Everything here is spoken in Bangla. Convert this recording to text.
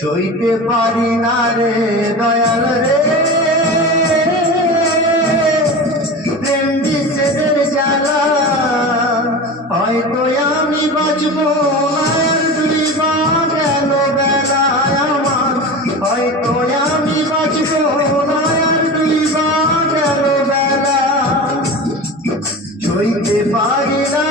সইতে পারি না রে দয়াল রে প্রেম বিচ্ছেদের জ্বালা, হয়তো আমি বাঁচবো না আর দুই বা গেল বেলায় আমার, হয়তো আমি বাঁচবো না আর দুই বা গেল বেলা। সইতে পারি না